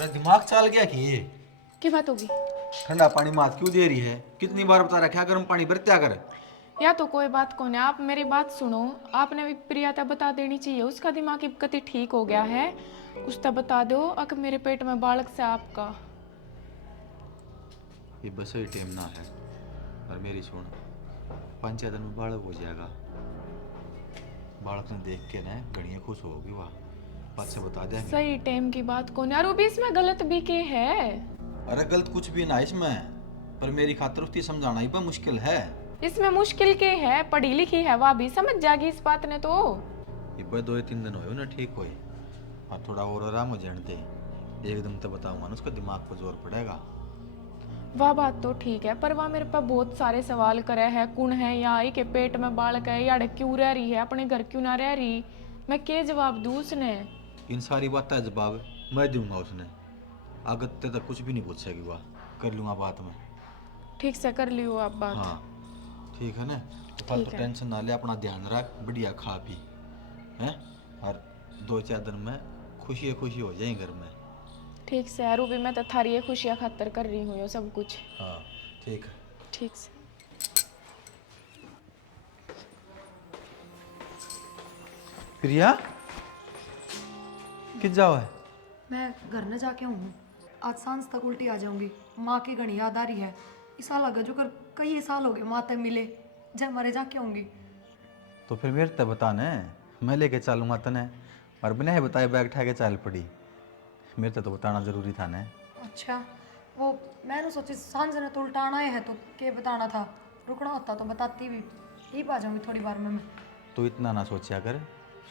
तेरा दिमाग चल गया कि ये क्या बात होगी? ठंडा पानी मात क्यों दे रही है? कितनी बार बता रखा है गर्म पानी बरत्या कर। या तो कोई बात को नहीं, आप मेरी बात सुनो। आपने भी प्रियता बता देनी चाहिए, उसका दिमाग की गति ठीक हो गया है। कुछ तो बता दो अगर मेरे पेट में बालक से आपका। ये बस ही टाइम ना है। और मेरी सुन, 5 दिन में बालक हो जाएगा। बालक ने देख के ना घड़ियाँ खुश होगी वाह। बात से बता देंगे। सही टाइम की बात को नहीं, और वो भी इसमें गलत भी के है। अरे गलत कुछ भी ना इसमें, पर मेरी खातिर उसकी समझाना ही बहुत मुश्किल है। इसमें मुश्किल के है, पढ़ी लिखी है, वह भी समझ जाएगी इस बात ने तो। ये बस 2 या 3 दिन हो ना ठीक होए। और थोड़ा और आराम हो जाने दे। एकदम तो बताऊंगा ना उसका दिमाग पर जोर पड़ेगा। वह बात तो ठीक है, पर वह मेरे पास बहुत सारे सवाल करे है। कौन है या आई के पेट में बालक है, या क्यों रह रही है, अपने घर क्यों ना रह रही। मैं के जवाब दूं उसने? इन सारी बातें का जवाब मैं दूंगा उसने। अगत्य तक कुछ भी नहीं पूछेगी वह। कर लूंगा बात में। ठीक से कर लियो आप बात। हाँ ठीक है ना। तो ठीक फालतू है। टेंशन ना ले, अपना ध्यान रख, बढ़िया खा पी हैं। और 2 या 4 दिन में खुशी खुशी हो जाए घर में। ठीक से है रूबी, मैं तो थारी ये खुशियाँ खातर कर रही हूँ ये सब कुछ। हाँ ठीक है। ठीक से। प्रिया किस जाओ है? मैं घर न जाके हूँ। आज सांझ तक उल्टी आ जाऊंगी। माँ की घनी याद आ रही है। इस साल अगर जो कर कई साल हो गए माँ तक मिले। जब मरे जाके आऊंगी। तो फिर मेरे तक बता ने, मैं लेके चलूंगा तने। और बिना ही बताए बैग उठा के चल पड़ी। मेरे तक तो बताना जरूरी था ने। अच्छा, वो मैंने सोची सांझ ने तो उल्टा आना ही है तो के बताना था। रुकना होता तो बताती भी। ही आ जाऊंगी थोड़ी बार में मैं। तो इतना ना सोचा कर।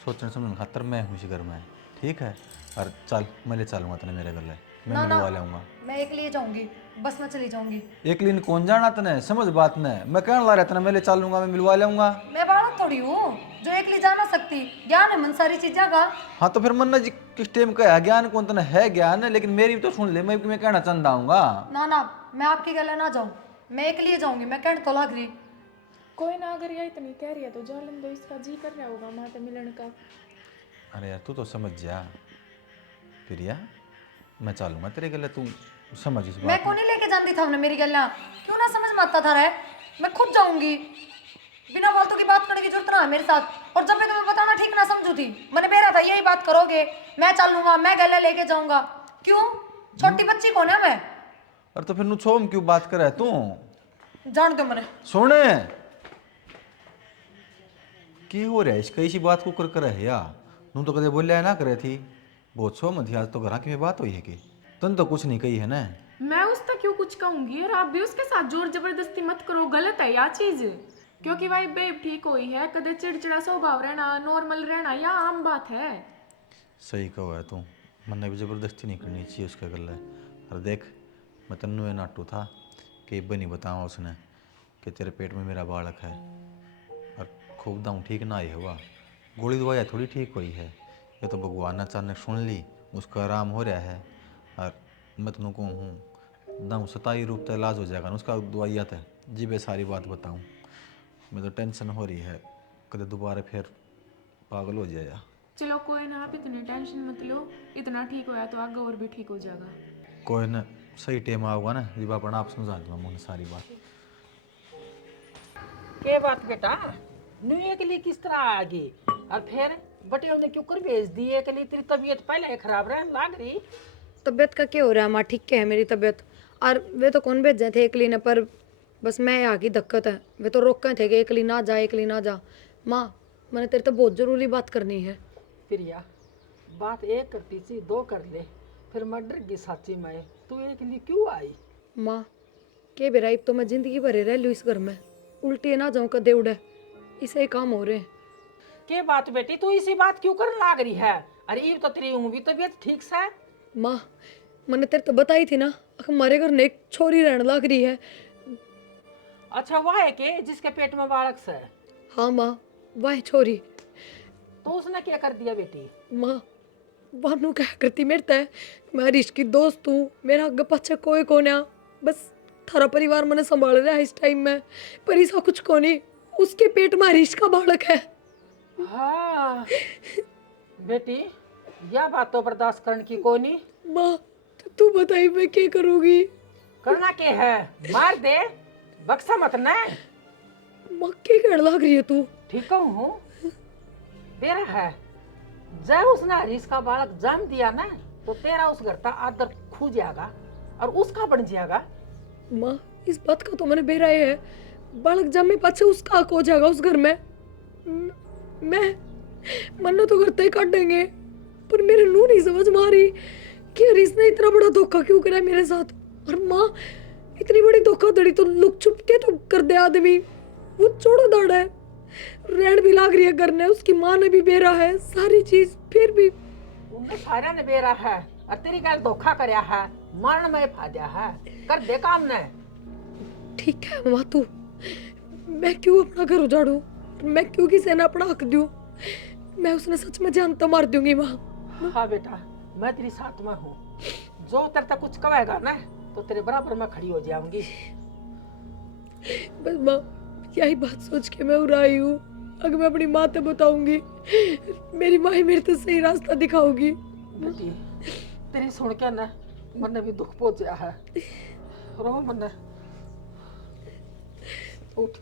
सोचने समझने खातर मैं हूँ इस घर में। ठीक है। और चल मैं ले चलूंगा तने मेरे घर ले। मैं ना ना, मिलवा लाऊंगा। मैं एक लिए जाऊंगी। बस में चली जाऊंगी। एक दिन कौन जाना तने, समझ बात ने। मैं कहने ला रहा था मैं ले चलूंगा, मैं मिलवा लाऊंगा। मैं बालक थोड़ी हूँ जो एक लिए जा ना सकती। ज्ञान है मन सारी चीज़ों का। हाँ तो फिर मन्ना जी किस टाइम का है ज्ञान, कौन तने है ज्ञान, लेकिन मेरी भी तो सुन ले। मैं कहना चाहता हूँगा। ना ना, मैं आपकी गले ना जाऊँ। मैं एक लिए जाऊंगी। मैं कहने तो लग रही। कोई ना, अगर यह इतनी कह रही है तो जालन दो, इसका जी कर रहा होगा माँ से मिलने का। अरे यार तू तो समझ जा प्रिया। मैं चलूंगा तेरे गले, तू समझ इस मैं बात को में। नहीं लेके जानती था हमने मेरी गल्ला। क्यों ना समझ में आता था रे। मैं खुद जाऊंगी। बिना फालतू की बात करने की जरूरत ना है मेरे साथ। और जब मैं तुम्हें बताना ठीक ना समझू थी, मैंने बेरा था यही बात करोगे। मैं चलूंगा, मैं गले लेके जाऊंगा। क्यों? छोटी बच्ची कौन है मैं? और तो फिर नु छोम क्यों बात करे तू? जान दो मैंने। सुने की हो रहा है इसका, इसी बात को कर करे है या? नू तो कदे बोलिया ना करे थी। बहुत छो मत, आज तो घर की में बात हुई है कि तन तो कुछ नहीं कही है ना। मैं उस तक क्यों कुछ कहूंगी, और आप भी उसके साथ जोर जबरदस्ती मत करो, गलत है यह चीज। क्योंकि भाई बेब ठीक हुई है, कदे चिड़चिड़ा स्वभाव रहना, नॉर्मल रहना यह आम बात है। सही कहो है तू। मैंने भी जबरदस्ती नहीं करनी चाहिए उसके गले। और देख मैं तन्नू ये नाटू था कि बनी बताऊँ उसने कि तेरे पेट में मेरा बालक है। और खूब दाऊँ ठीक ना आई हुआ। गोली दवाई थोड़ी ठीक हुई है। ये तो भगवान ने अचानक सुन ली, उसका आराम हो रहा है। और मैं तुम को हूँ दाऊँ 27 रूप तक इलाज हो जाएगा ना उसका, दवाइयाँ है जी। मैं सारी बात बताऊँ, मैं तो टेंशन हो रही है कदे दोबारा फिर पागल हो जाएगा। चलो कोई ना, आप इतनी टेंशन मत लो। इतना ठीक होया तो आगे और भी ठीक हो जाएगा। कोई न सही टाइम आऊगा ना जब अपना आप समझा दूंगा मुझे सारी बात। के बात बेटा, न्यू के लिए किस तरह आ गई? और फिर बटे ने क्यों कर भेज दिए के लिए? तेरी तबीयत पहले ही खराब रहने लग रही। तबीयत का क्या हो रहा है माँ? ठीक क्या है मेरी तबीयत। और वे तो कौन भेजे थे एकली ने, पर बस मैं यहाँ की दिक्कत है। वे तो रोके थे कि एकली ना जा, एकली ना जा। माँ, मैंने तेरे तो बहुत जरूरी बात करनी है। प्रिया, बात एक करती थी दो कर ले। फिर मर्डर की साची में तू एक लिए क्यों आई? माँ, के बेरा तो मैं जिंदगी भरे रह लूँ इस घर में। उल्टी ना जाऊँ कदे उड़े। इसे ही काम हो रहे हैं। के बात बेटी, तू इसी बात क्यों कर लाग रही है? अरे ये तो तेरी ऊँ भी तबीयत ठीक से है। माँ, मैंने तेरे तो बताई थी ना, हमारे घर में एक छोरी रहने लग रही है। अच्छा वह है के जिसके पेट में बालक से? हाँ माँ, वह छोरी। तो उसने क्या कर दिया बेटी? माँ, बानू क्या करती मेरे तय। मैं हरीश की दोस्त हूँ, मेरा आगे पीछे कोई को नहीं। बस थारा परिवार मैंने संभाल रहा है इस टाइम में। पर ऐसा कुछ को नहीं। उसके पेट में हरीश का बालक है। हाँ बेटी, यह बात तो बर्दाश्त करने की कोई नहीं। माँ, तू बताई मैं क्या करूंगी? करना के है, मार दे, बक्सा मत ना। माँ क्या कहने लग रही है तू? ठीक हूँ, बेरा है। जब उसने हरीश का बालक जन्म दिया ना, तो तेरा उस घर का आदर खो जाएगा और उसका बन जाएगा। माँ इस बात का तो मैंने बेराय है, बालक जन्मे पाछे उसका हक हो जाएगा उस घर में। मैं मन्नो तो करते ही काट देंगे, पर मेरे नू नहीं समझ में आ रही कि हरीश ने इतना बड़ा धोखा क्यों करा मेरे साथ। और माँ इतनी बड़ी धोखाधड़ी तो लुक छुप के तो कर दे आदमी, वो छोड़ो दाड़ा है, रेड भी लाग रही है घर ने, उसकी माँ ने भी बेरा है सारी चीज, फिर भी उनने सारा ने बेरा है और तेरी गल धोखा करया है, मरण में फाद्या है, कर दे काम ने। ठीक है माँ तू, मैं क्यों अपना घर उजाड़ू, मैं क्यों किसी ने अपना हक दूं? मैं उसने सच में जान तो मार दूंगी माँ। हाँ बेटा, मैं तेरी साथ में हूँ। जो तेरे तक कुछ कहेगा ना, तो तेरे बराबर में खड़ी हो जाऊंगी। बस माँ यही बात सोच के मैं उराई हूँ। अगर मैं अपनी माँ से बताऊंगी, मेरी माँ ही मेरे तो सही रास्ता दिखाओगी। बेटी, तेरी सुन के ना मन भी दुख पहुंचा है। रो मन, उठ।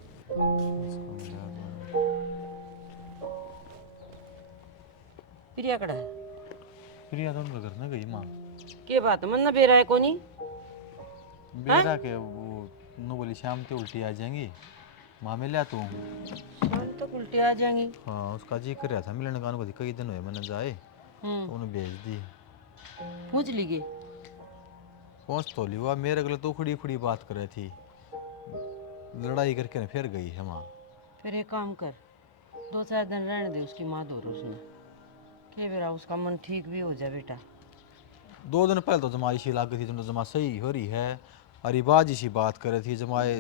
प्रिया कड़ा है प्रिया तो उनका घर ना गई माँ। के बात मन ना बेरा है कोनी। बेरा के वो नु बोली शाम ते उल्टी आ जाएंगी, माँ मिला तू। शाम तक उल्टी आ जाएंगी। हाँ उसका जी कर रहा था मिलने का, को कई दिन हुए मैंने जाए तो उन्हें भेज दी। पूछ लीजिए। पहुँच तो लिया, मेरे अगले तो खुड़ी खुड़ी बात कर रही थी, लड़ाई करके ना फिर गई है माँ। फिर एक काम कर, 2-4 दिन रहने दे उसकी माँ दूर उसने, के बेरा उसका मन ठीक भी हो जाए बेटा। 2 दिन पहले तो जमाई सी लाग गई थी, तुम तो जमा सही हो रही है, अरे बाजी सी बात कर रही थी जमाए,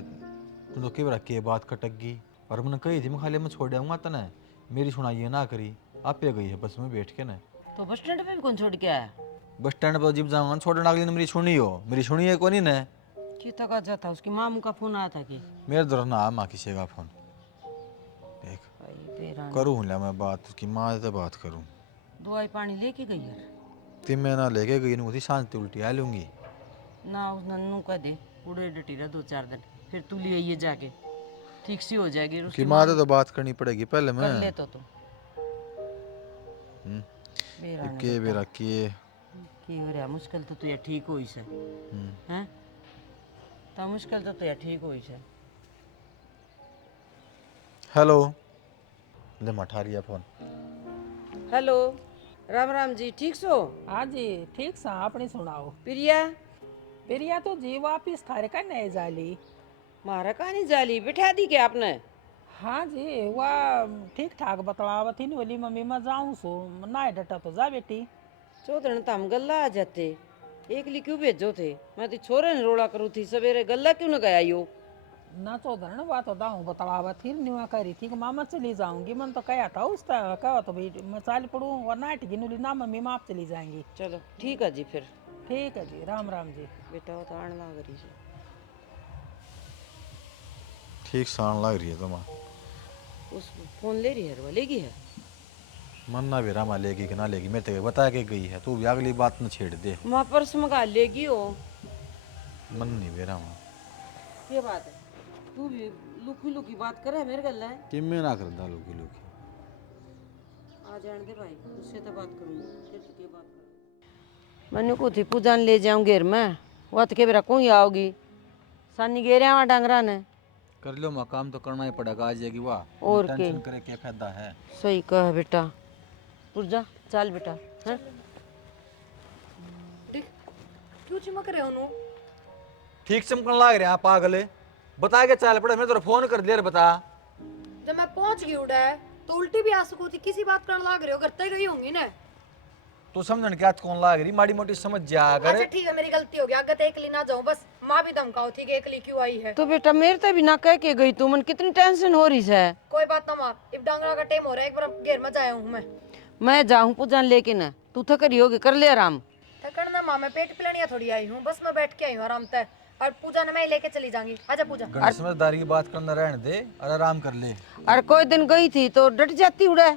तुम तो के के बात खटक गई। और मैंने कही थी मैं खाली मैं छोड़ आऊँगा तने, मेरी सुनाइए ना करी, आप पे गई है बस में बैठ के ना। तो बस स्टैंड पे भी कौन छोड़ के आया? बस स्टैंड पर जब जाऊँगा छोड़ने अगली ने मेरी सुनी हो, मेरी सुनी है कौन ने। चीता का जाता उसकी मामू का फोन आया था कि मेरे दर ना आ माँ किसी का फोन, देख भाई बेरा करूँ ला मैं बात उसकी माँ से बात करूँ। दवाई पानी लेके गई यार तीन महीना लेके गई नहीं शांति उल्टी आ लूँगी ना, उस नन्नू कह दे उड़े डटी रहा 2-4 दिन, फिर तू ले आइए जाके, ठीक सी हो जाएगी। कि उसकी माँ से तो बात करनी पड़ेगी पहले मैं। कर ले तो तू बेरा ने के बेरा के की हो रहा मुश्किल तो तुझे ठीक होई से हैं, तो मुश्किल तो तुझे ठीक होई से। हेलो ले मठारिया फोन। हेलो राम राम जी, ठीक सो? हाँ जी ठीक सा, अपनी सुनाओ। प्रिया प्रिया तो जी वापिस थारे का नए जाली। मारा कहानी जाली बिठा दी क्या आपने? हाँ जी वह ठीक ठाक बतलावा थी, बोली मम्मी मैं जाऊँ सो ना डटा तो जा बेटी। चौधरी तो हम गल्ला आ जाते, एकली क्यों भेजो थे? मैं तो छोरे ने रोड़ा करू थी सवेरे, गल्ला क्यों न गया यो? ना चौधरी बात तो दाऊँ बतलावा थी, निवा करी थी कि मामा चली जाऊंगी, मन तो कहा था उस तरह कहा तो भाई मैं चाल पड़ूँ और नाट गिनूली ना मम्मी माँ आप चली जाएंगी। चलो ठीक है जी, फिर ठीक है जी, राम राम जी। बेटा वो तो आने लग रही है। ठीक सान लग रही है तो माँ। उस फोन ले रही है, वो लेगी है मन ना भी रामा लेगी कि ना लेगी, मेरे तक बता के गई है, तू भी अगली बात न छेड़ दे। माँ पर्स मंगा लेगी हो। मन नहीं बेरा माँ ये बात है, तू भी लुकी लुकी बात करे मेरे गल्ला है। कि मैं ना कर दालू की लोग आ जाने दे भाई, उससे तो बात करूंगी, फिर तो क्या बात करूं। मैंने को थी पूजा ले जाऊं घेर में, वो तो के बेरा कोई आओगी, सानी घेरे वहाँ डांगरा ने। कर लो माँ, काम तो करना ही पड़ेगा, आ जाएगी वाह, और टेंशन करे क्या फायदा है। सही कहा बेटा, पुरजा चल बेटा हैं। देख क्यों चिमक रहे हो नू? ठीक चमकन लग रहा है पागल है, बता के चाल पड़े, मैं तो फोन कर दिया रे बता। जब मैं पहुंच गई उड़ा है तो उल्टी भी आ सकू थी, किसी बात करने लाग रहे हो, करते गई होंगी ना। तू समझन क्या कौन लाग रही, माड़ी मोटी समझ जा अच्छा अगर। ठीक है मेरी गलती हो गई, आगे तो एकली ना जाऊं, बस माँ भी धमकाओ थी कि एकली क्यों आई है। तो बेटा मेरे तो भी ना कह के गई, तू मन कितनी टेंशन हो रही है। कोई बात ना माँ, इब डांगरा का टाइम हो रहा है, एक बार घेर में जाया हूँ मैं जाऊं पूजा लेके ना, तू तो करी होगी, कर ले आराम। थकन ना माँ, मैं पेट पिलानिया थोड़ी आई हूँ, बस मैं बैठ के आई हूँ आराम से, और पूजा ने मैं लेके चली जाऊंगी। आजा पूजा। गणेश समझदारी की बात करना रहने दे और आराम कर ले। और कोई दिन गई थी तो डट जाती उड़ा।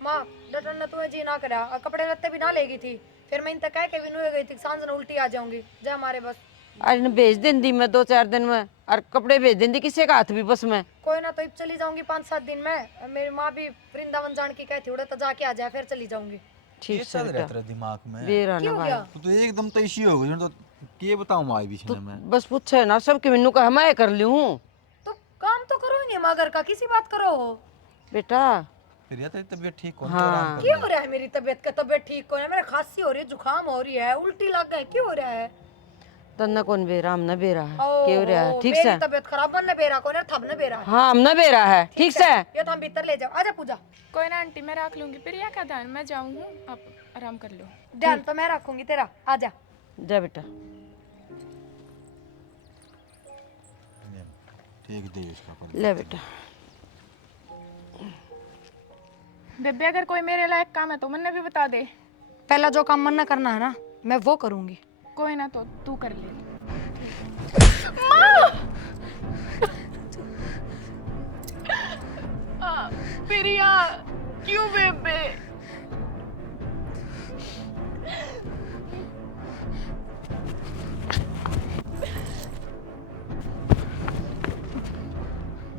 माँ डटन ने तुम्हें जी ना करा, और कपड़े लत्ते भी ना लेगी थी, फिर मैं इन तक कह के भी नहीं गई थी, सांझ न उल्टी आ जाऊंगी। जा हमारे बस। आज न भेज देंदी मैं 2-4 दिन में, और कपड़े भेज देंदी किसी का हाथ भी बस में। कोई ना, तो अब चली जाऊंगी 5-7 दिन में। मेरी माँ भी वृंदावन जान की कहती उड़े, तो जाके आ जाए, फिर चली जाऊंगी। ठीक ये से चल रहा बेटा, है तेरे दिमाग में? बेरा ना क्यों भाई। गया? तो एकदम तो इसी हो गई तो ये बताऊं माँ बीच में मैं। बस पूछे ना सब कि मैनू कहा मैं कर ली हूँ तो काम तो करो ही नहीं मगर का, किसी बात करो। बेटा। फिर तेरी तबीयत ठीक हो हाँ। तो आराम कर। क्यों हो रहा है मेरी तबीयत का? तबीयत ठीक हो है, मेरे खांसी हो रही है, जुकाम हो रही है, उल्टी लग गई, क्यों हो रहा है? तन्ना कौन बेरा, हम न बेरा है। ओ, क्यों रहा है? ठीक मेरी से। तबीयत खराब बनने बेरा को, थब न बेरा है। हाँ, हम न बेरा है। ठीक से। ये तो हम भीतर ले जाओ। आजा पूजा। कोई ना आंटी, मैं रख लूंगी। प्रिया का ध्यान मैं जाऊँ हूँ, आप आराम कर लो। ध्यान तो मैं रखूंगी तेरा। आजा। जा बेटा। ठीक दे इसका पर। ले बेटा। बेबे अगर कोई मेरे लायक काम है तो मैंने भी बता दे। पहला जो काम मन करना है ना, मैं वो करूंगी। कोई ना, तो तू कर ले। प्रिया, क्यों बेबे?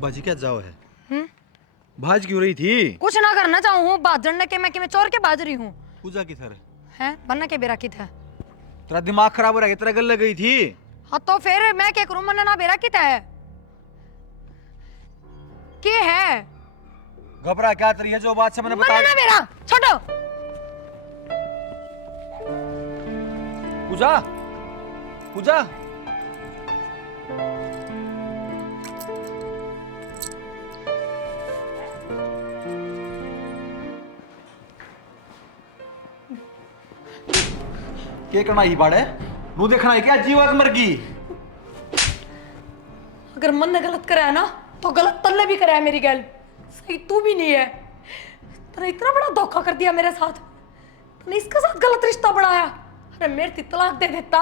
बाजी क्या जाओ है? भाज क्यों रही थी? कुछ ना करना चाहूँ हूँ, बात जड़ने के मैं कि मैं चोर के बाज रही हूँ। पूजा की थर हैं बनना के बेरा की था। तेरा दिमाग खराब हो रहा है, तेरा गल लग गई थी। हाँ तो फिर मैं क्या करूँ? मन ना बेरा की था है के है घबरा क्या तेरी है जो बात से मैंने मन बताया। ना बेरा छोड़ो। पूजा, पूजा। क्या करना ही बाड़े? नू देखना है क्या जीवा मर गई? अगर मन ने गलत करा है ना, तो गलत तल्ले भी करा है मेरी गल। सही तू भी नहीं है। तूने इतना बड़ा धोखा कर दिया मेरे साथ। तूने इसके साथ गलत रिश्ता बढ़ाया। अरे मेरे ती तलाक दे देता,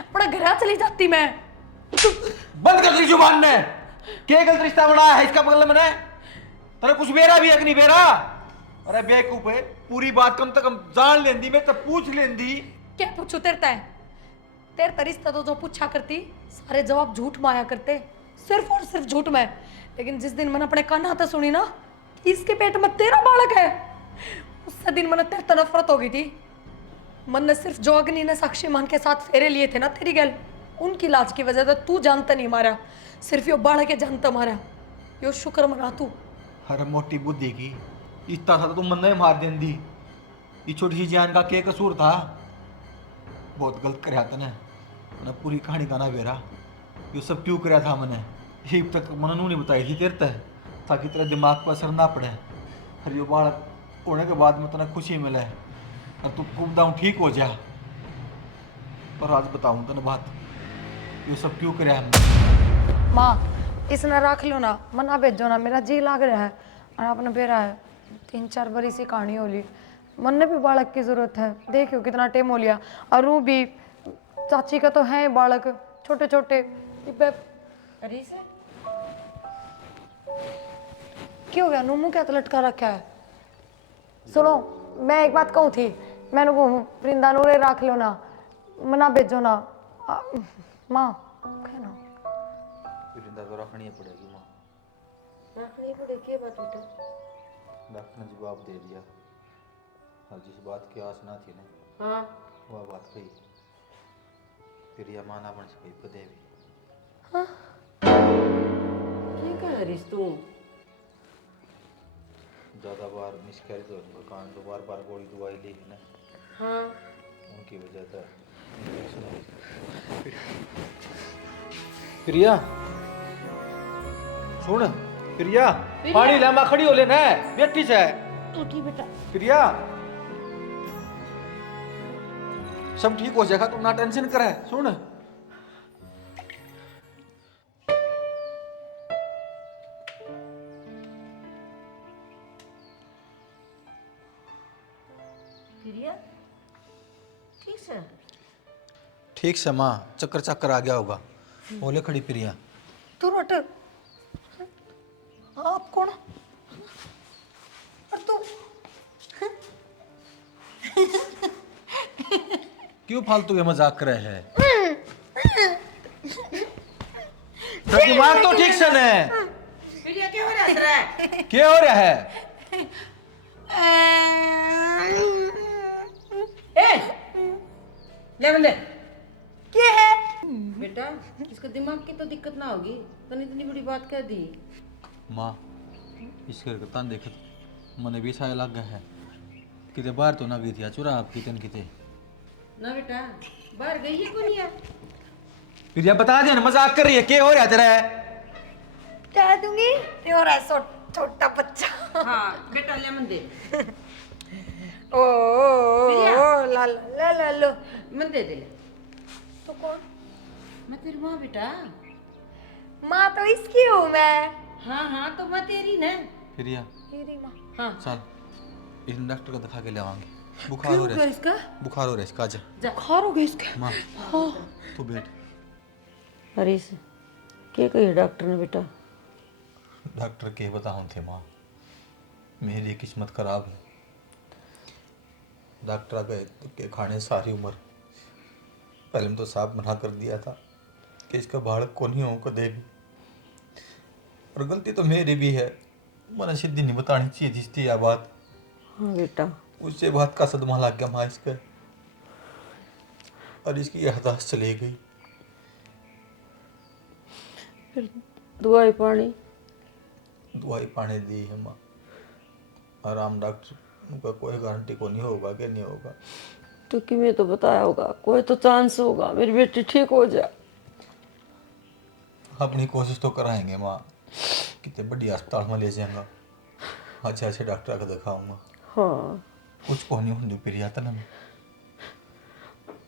अपना घर चली जाती मैं। बंद कर दी जुबान ने। क्या गलत रिश्ता बनाया है इसका बगल मैंने? तेरे कुछ बेरा भी है कि नहीं बेरा? अरे बेवकूफ है, पूरी बात कम से कम जान लेंदी, मैं तो पूछ लेंदी। क्या पूछू तेरे तय? तेरे तरिश्ता तो जो पूछा करती, सारे जवाब झूठ माया करते, सिर्फ और सिर्फ झूठ में। लेकिन जिस दिन मैंने अपने कान हाथ सुनी ना कि इसके पेट में तेरा बालक है, उससे दिन मैंने तेरे से नफरत हो गई थी। मन ने सिर्फ जो अग्नि ने साक्षी मान के साथ फेरे लिए थे ना तेरी गल, उनकी लाज की वजह से तू जानता नहीं मारा, सिर्फ यो बालक के जानता मारा। यो शुक्र मना तू। अरे मोटी बुद्धि की, इतना था तो तुम मन मार देंदी। ये छोटी सी जान का क्या कसूर था? बहुत गलत कराया तने। मैंने पूरी कहानी का ना बेरा, ये सब क्यों कराया था मैंने, ये अब तक मैंने नहीं बताई थी तेरे तक, ताकि तेरे दिमाग पर असर ना पड़े। फिर ये बालक होने के बाद में तने खुशी मिले और तू खूब दाऊँ ठीक हो जा। पर आज बताऊँ तने बात, ये सब क्यों कराया हमने? माँ इसने रख लो ना, मना भेजो ना, मेरा जी लाग रहा है। और आपने बेरा है 3-4 बड़ी सी कहानी हो ली। मन ने भी बालक की जरूरत है, देखियो कितना टेम हो लिया। और वो भी चाची का तो है बालक, छोटे छोटे। क्यों हो गया? नूमू क्या तो लटका रखा है? सुनो, मैं एक बात कहूँ थी, मैंने को वृंदा नूरे रख लो ना, मना भेजो ना। माँ ना वृंदा तो रखनी ही पड़ेगी माँ। रखनी पड़ेगी क्या बात बेटा? डॉक्टर ने जवाब दे दिया और जिस बात की आस ना थी ना, हाँ। वह बात कही। फिर यह माना बन सकी पदेवी। क्या कह रही तू? ज़्यादा बार मिसकैरेज होने का कारण तो बार बार गोली दवाई ली है ना, हाँ। उनकी वजह से। प्रिया सुन, प्रिया पानी लामा खड़ी हो लेना है, बेटी से। उठी बेटा। प्रिया सब ठीक हो जाएगा, तुम ना टेंशन करे। सुन प्रिया ठीक से? ठीक से माँ, चक्कर चक्कर आ गया होगा। बोले खड़ी प्रिया। तू रट। आप कौन? और तू क्यों फालतू के मजाक कर रहे हैं? दिमाग तो ठीक से ने। प्रिया क्या हो रहा है? क्या हो रहा है? ए ले बंदे क्या है? बेटा इसका दिमाग की तो दिक्कत ना होगी, तने इतनी बड़ी बात कह दी। माँ इसके करता देखत मने भी साया लग गया है। किते बाहर तो ना गई थी चुरा आप कितन किते ना बेटा बाहर गई है कौन है? प्रिया बता दे ना, मजाक कर रही है। क्या हो रहा है तेरा? क्या दूंगी? तेरा छोटा बच्चा। हाँ बेटा लेमन दे। ओ ला ला ला लो। मन दे दे ले। तो कौन? मैं तेरी माँ बेटा। माँ तो इसकी हूँ मैं। हाँ हाँ तो मैं तेरी ना। प्रिया मेरी माँ। हाँ चल इस डॉक्टर को दिखा के ले आवांगे। बुखार हो रहा है इसका बुखार हो रहा है इसका। जा बुखार हो गया इसका। माँ तू बैठ। हरीश क्या कही डॉक्टर ने बेटा? डॉक्टर के बताऊं थे माँ, मेरी किस्मत खराब है। डॉक्टर गए के खाने सारी उम्र पहले में तो साफ मना कर दिया था कि इसका बालक को नहीं होगा देगी, और गलती तो मेरी भी है। मैंने सीधी नहीं बतानी चाहिए थी यह बात। हाँ बेटा उससे बात का सदमा लग गया माँ इसका, और इसकी याददाश्त चली गई। फिर दवाई पानी दवाई पानी दी है माँ, आराम डॉक्टर उनका कोई गारंटी को नहीं होगा कि नहीं होगा। तो कि मैं तो बताया होगा कोई तो चांस होगा मेरी बेटी ठीक हो जाए। अपनी कोशिश तो कराएंगे माँ, कितने बड़ी अस्पताल में ले जाएंगा, अच्छे अच्छे डॉक्टर को दिखाऊंगा। हाँ कुछ को नहीं होने प्रिया तना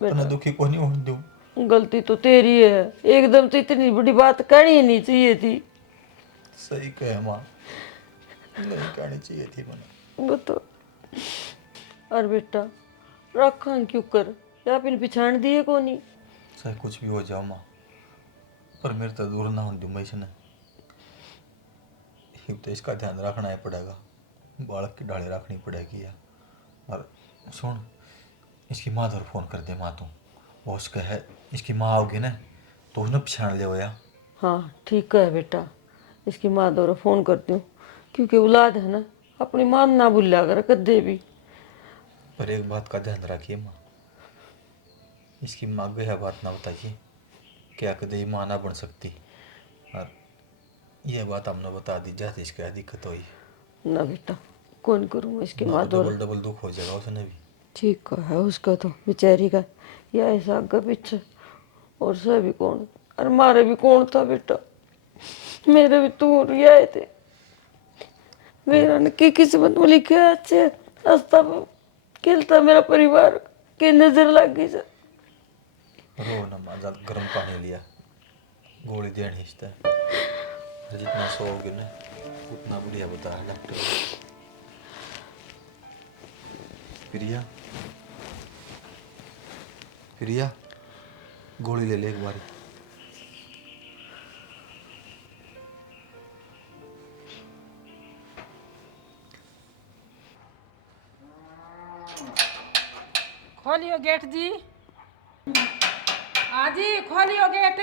बेटा दुखी को नहीं होने दूं। गलती तो तेरी है, एकदम तो इतनी बड़ी बात करनी ही नहीं चाहिए थी। सही कहे माँ, नहीं कहनी चाहिए थी मैंने। वो तो और बेटा रखा क्यों कर या फिर पिछाड़ दिए को नहीं। चाहे कुछ भी हो जाओ माँ, पर मेरे तो दूर ना होने दूं मैं इसने। तो इसका ध्यान रखना ही पड़ेगा, बालक की डाले रखनी पड़ेगी यार। और सुन, इसकी माँ तो फोन कर दे माँ, तू वो उसका है इसकी माँ आओगी ना तो उसने पछाण ले यार। हाँ ठीक है बेटा, इसकी माँ दौरा फोन करती हूँ, क्योंकि औलाद है ना, अपनी माँ ना भूलिया कर कदे भी। पर एक बात का ध्यान रखिए माँ, इसकी माँ को यह बात ना बताइए क्या कदे माँ ना बन सकती, और यह बात हमने बता दी जाती इसका दिक्कत हुई ना बेटा कौन करूँ इसकी माँ डबल दौरा। डबल दुख हो जाएगा उसने भी। ठीक है उसका तो बेचारी का या ऐसा आगे पीछे, और सभी कौन और मारे भी कौन था बेटा, मेरे भी तो रियाए थे। मेरा न की किस्मत में लिखे अच्छे रास्ता खेलता मेरा परिवार की नजर लग गई सर। रो ना माँ, ज्यादा गर्म पानी लिया, गोली देनी इससे, जितना सोओगे ना उतना बढ़िया बताया डॉक्टर। प्रिया प्रिया गोली ले ले एक बारी। खोलियो गेट जी, आजी खोलियो गेट।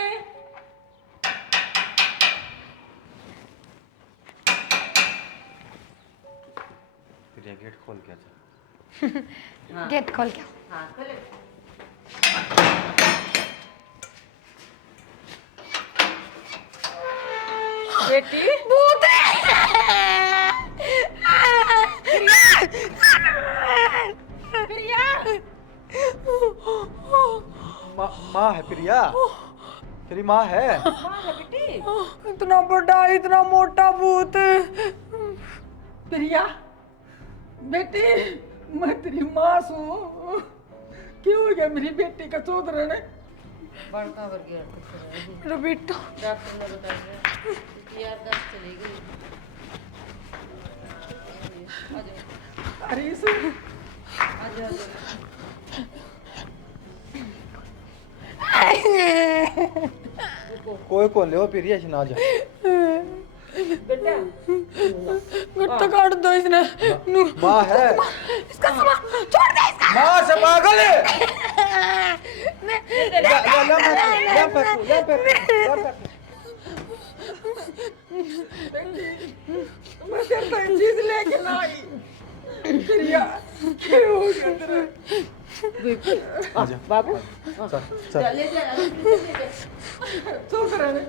प्रिया गेट खोल के आजा। गेट खोल के। बेटी भूत है। प्रिया माँ है प्रिया, तेरी माँ है। कहाँ है बेटी? इतना बड़ा इतना मोटा भूत। प्रिया बेटी मैं तेरी माँ हूँ, क्यों हो गया मेरी बेटी का चौधरी ने? बड़का वर गया मेरा बेटा। डॉक्टर ने बताया इसकी याददाश्त चली गई। हरीश कोई को ले प्रिया ना जा। बेटा गट्टा काट दो इसने। माँ है, इसका सामान छोड़ दे इसका। माँ से पागल है। मैं तेरे लिए चीज लेके ना आई फिर यार क्या हो गया तेरा बाबू चुप रहे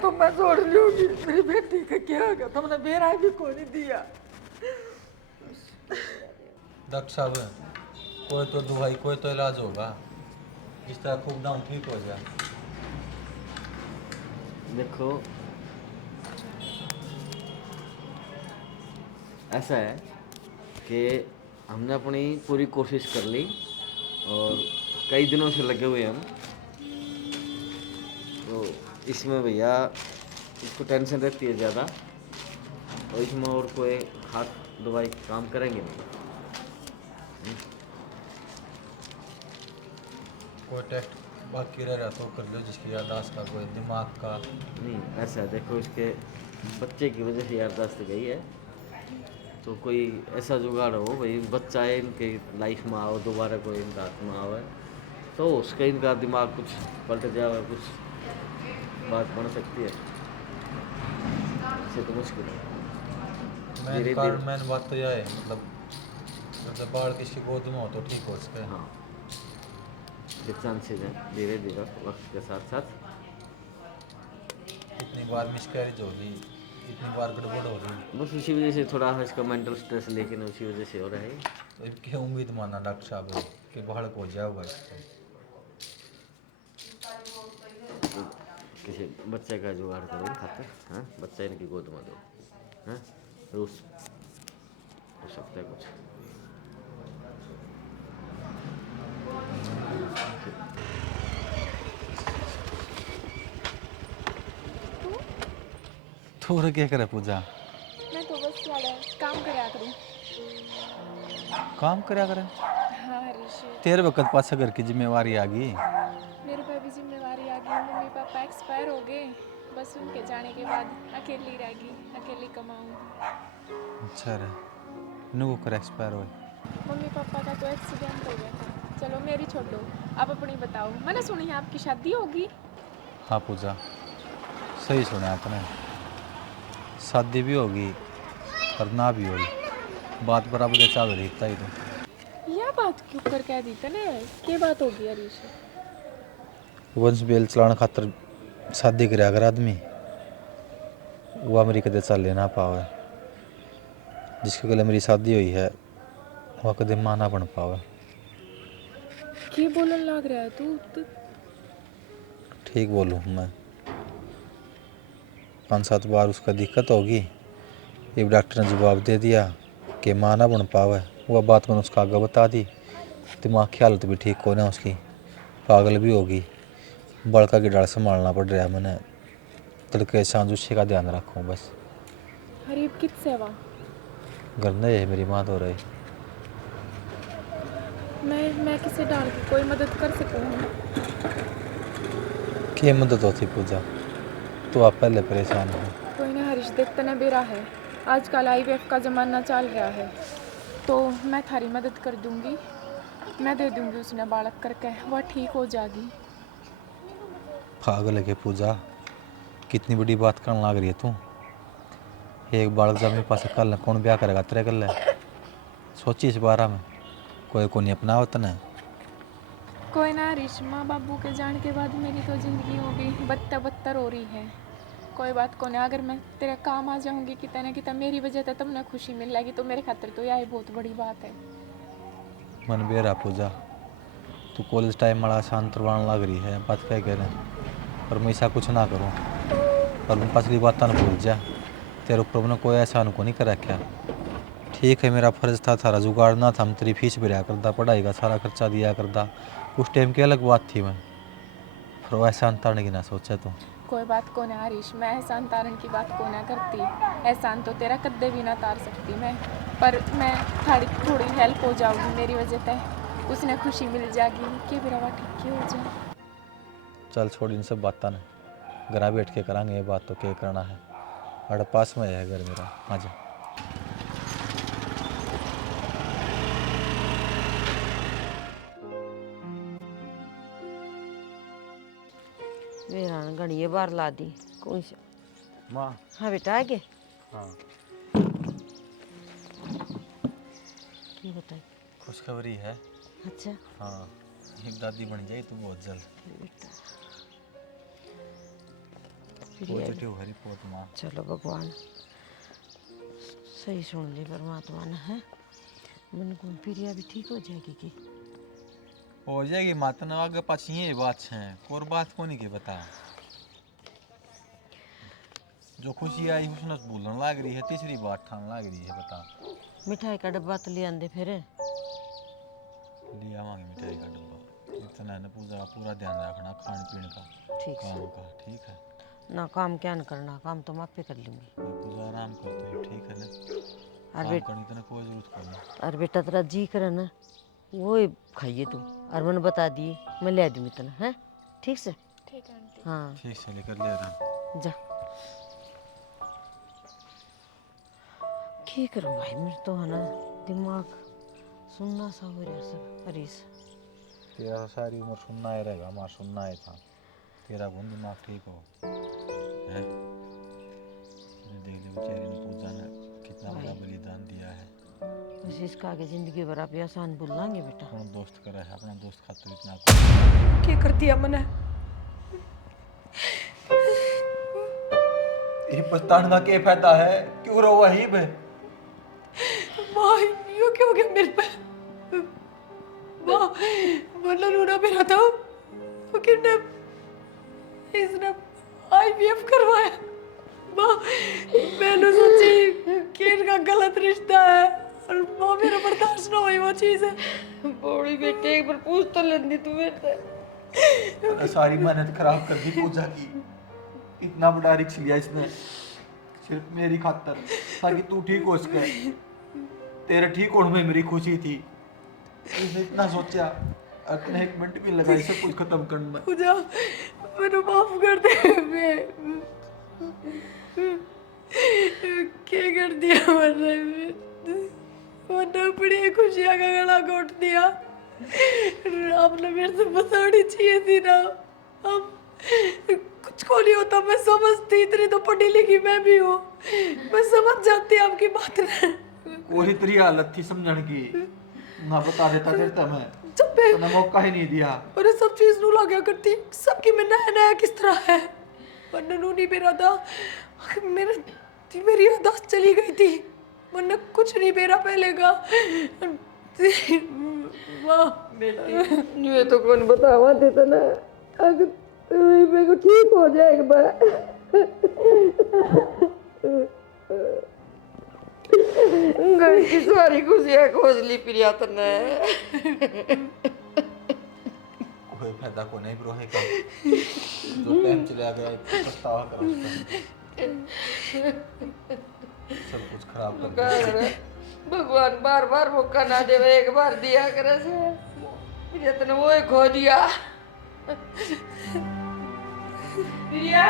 तो मैं जोड़ लूंगी मेरी बेटी का क्या होगा तुमने मेरा भी कोई नहीं दिया डॉक्टर साहब कोई तो दवाई कोई तो इलाज होगा, इस तरह खूब डाउन ठीक हो जाए। देखो ऐसा है कि हमने अपनी पूरी कोशिश कर ली और कई दिनों से लगे हुए हैं हम, तो इसमें भैया इसको टेंशन रहती है ज़्यादा, और इसमें और कोई खास दवाई काम करेंगे नहीं। कोई टेस्ट बाकी रह रहा तो कर लो, जिसकी याददाश्त का, कोई दिमाग का। नहीं ऐसा है, देखो इसके बच्चे की वजह से याददाश्त गई है, तो कोई ऐसा जुगाड़ हो भाई बच्चा है इनके लाइफ में आओ, दोबारा कोई इनका हाथ में आवे तो उसका इनका दिमाग कुछ पलट जाए, कुछ बात बन सकती है, इससे तो मुश्किल है। मेन कारण मेन बात तो यह है, मतलब बाढ़ किसी गोद में हो तो ठीक हो सके। हाँ ये चांसेज है, धीरे धीरे वक्त के साथ साथ। इतनी बार मिसकैरेज होगी, इतनी बार गड़बड़ हो रही, बस उसी वजह से थोड़ा इसका मेंटल स्ट्रेस, लेकिन उसी वजह से हो रहा है। तो इसकी उम्मीद माना डॉक्टर साहब कि बाढ़ हो जाएगा इसको। किसी बच्चे का जुगाड़ करो खातर, हाँ बच्चा इनकी गोद में दो, हाँ तो उस हो सकता है कुछ। तो रे क्या करे पूजा? मैं तो बस यार काम करया करूँ। काम करया करे? हाँ हरीश, तेरे वक्त पास घर की जिम्मेवारी आ गई। मेरे पे भी जिम्मेवारी आ गई। मम्मी पापा एक्सपायर हो गए, बस उनके जाने के बाद अकेली रह गई, अकेली कमाऊँ। अच्छा रे, नु कर एक्सपायर हो? मम्मी पापा का तो एक्सीडेंट हो गया था। चलो मेरी छोड़ो, आप अपनी बताओ। मैंने सुनी है आपकी शादी होगी। हाँ पूजा, सही सुना आपने, शादी भी होगी और ना भी होगी, बात बराबर चाल रही था ही तो। यह बात क्यों कर कह दी तने? क्या बात होगी हरीश? वंश बेल चलाने खातर शादी कराया अगर आदमी, वो मेरी कदे चल ना पावे, जिसके गले मेरी शादी हुई है वह कदे मां ना बन पावे। क्या बोलने लग रहा है तू? ठीक बोलूँ मैं? 5-7 बार उसका दिक्कत होगी, एक डॉक्टर ने जवाब दे दिया कि मां ना बन पावे, वह बात मैंने उसका आगे बता दी। दिमाग की हालत भी ठीक हो ना उसकी, पागल भी होगी, बड़का की डाल संभालना पड़ रहा है मैंने, तड़के सांझ उसी का ध्यान रखूँ बस। हरीब कित सेवा? घर नहीं है, मेरी माँ तो रही। मैं किसे डाल के कोई मदद कर सकूँ? क्या मदद होती पूजा, तो आप पहले परेशान हो। कोई ना हरीश, देखते ना बेरा है, आजकल IVF का ज़माना चल रहा है, तो मैं थारी मदद कर दूंगी। मैं दे दूंगी उसने बालक करके, वह ठीक हो जाएगी। पागल है के पूजा, कितनी बड़ी बात करने लग रही है तू। एक बालक जब मेरे पास कल कौन ब्याह करेगा तेरे कल? सोची इस बारे में, कोई को नहीं अपना होता ना। कोई ना हरीश, माँ बाबू के जाने के बाद मेरी तो ज़िंदगी हो गई बदतर हो रही है। कोई बात को नहीं, अगर मैं तेरे काम आ जाऊंगी कितना ना कितना, मेरी वजह से तुमने खुशी मिल जाएगी, तो मेरे खातिर तो यह बहुत बड़ी बात है। मन बेरा पूजा, तू कॉलेज टाइम वाला शांत रवान लग रही है, बात क्या कह रहे, पर मैं ऐसा कुछ ना करूँ, पर मैं पसली बात ना भूल जा, तेरे ऊपर मैंने कोई एहसान को नहीं करा क्या। ठीक है मेरा फ़र्ज़ था, थारा जुगाड़ ना था, हम तेरी फीस भरा करदा, पढ़ाई का सारा खर्चा दिया करदा, उस टाइम की अलग बात थी। मैं पर वो एहसान तारने की ना सोचा तो। कोई बात को ना हरीश, मैं एहसान तारन की बात को ना करती, एहसान तो तेरा कद्दे भी ना तार सकती मैं, पर मैं थोड़ी हेल्प हो जाऊगी मेरी वजह से, उसने खुशी मिल जाएगी कि बिरावा ठीक हो जाए। चल छोड़ इन सब बातें ना, घर बैठ के करांगे ये बात, तो क्या करना है, अड़ पास में है घर मेरा, आजा। मेरा घड़िए बार ला दी कौन सा। माँ। हाँ बेटा आगे हाँ। की बताई। खुशखबरी है। अच्छा हाँ, एक दादी बन जाए तो बहुत जल्द। बेटा पॉजिटिव है रिपोर्ट माँ। चलो भगवान सही सुन ली परमात्मा ने है। मन को प्रिया भी ठीक हो जाएगी कि हो जाएगी माँ, तने आगे पाछी ये बात है, और बात को नहीं के बता। जो खुशी आई उसने भूलने लग रही है, तीसरी बात ठान लग रही है, बता। मिठाई का डब्बा तो ले आंदे फिर। ले आवांगे मिठाई का डब्बा। इतना है ना, पूजा का पूरा ध्यान रखना, खान पीन का, ठीक काम है का, ठीक है। ना काम क्या न करना, काम तो मैं आपे कर लूंगी। मैं पूजा आराम करते हो, ठीक है ना। और काम बेटा करने की तो कोई जरूरत को नहीं। और बेटा तेरा जी करे ना वो ही खाइए तू। और मैंने बता दिए मैं ले दूँ इतना है ठीक से। ठीक है आंटी। हाँ ठीक से लेकर ले रहा। जा की करूँ भाई, मेरे तो है ना दिमाग सुनना सा हो रहा सब हरीश। तेरा तो सारी उम्र सुनना ही रहेगा, हमारा सुनना ही था। तेरा गुण दिमाग ठीक हो है। देख ले बेचारी ने, पूजा ने कितना बड़ा बलिदान दिया है। बस इसका आगे जिंदगी भर आप आसान भूल लाएंगे बेटा। अपना दोस्त करा है, अपना दोस्त खातिर इतना क्या कर दिया मैंने। ये पछताने का क्या फायदा है, क्यों रो वही बे। माँ यूं क्यों हो गया मेरे पे। माँ मतलब रोना मेरा था वो किसने इसने IVF करवाया। माँ मैंने सोची कि इनका गलत रिश्ता है और माँ मेरा बर्दाश्त ना हुई वो चीज़ है। बोली बेटे एक बार पूछ तो लेंदी तू मेरे से। मैंने सारी मेहनत खराब कर दी पूजा की। इतना बड़ा रिस्क लिया इसने सिर्फ मेरी खातर, ताकि तू ठीक हो सके। तेरे ठीक होने में मेरी खुशी थी। इसने इतना सोचा, अपने एक मिनट भी लगाई सब कुछ खत्म करने में। पूजा मैंने माफ कर दे। मैं क्या कर दिया मैंने अपनी खुशियाँ का गला घोट दिया। आपने मेरे से बतानी चाहिए थी ना। अब कुछ को नहीं होता, मैं समझती, इतनी तो पढ़ी लिखी मैं भी हूँ, मैं समझ जाती आपकी बात ने। कोई तेरी हालत थी समझने की, ना बता देता फिर मैं जब मैं तूने मौका ही नहीं दिया। मैंने सब चीज नू लगा करती सबकी में नया नया किस तरह है। वरना नू नहीं मेरा था, मेरी याददाश्त चली गई थी। मैंने कुछ नहीं मेरा पहले का। वाह बेटी ये तो कौन बतावा देता ना। अगर मेरे को ठीक हो जाए एक बार। घर की सारी खुशियाँ खोज ली प्रिया तने। कोई फायदा को नहीं ब्रो है का, जो टाइम चला गया पछतावा करो उसका। सब कुछ खराब कर दिया। भगवान बार बार मौका ना देवे, एक बार दिया करे से प्रिया तने वो ही खो दिया। प्रिया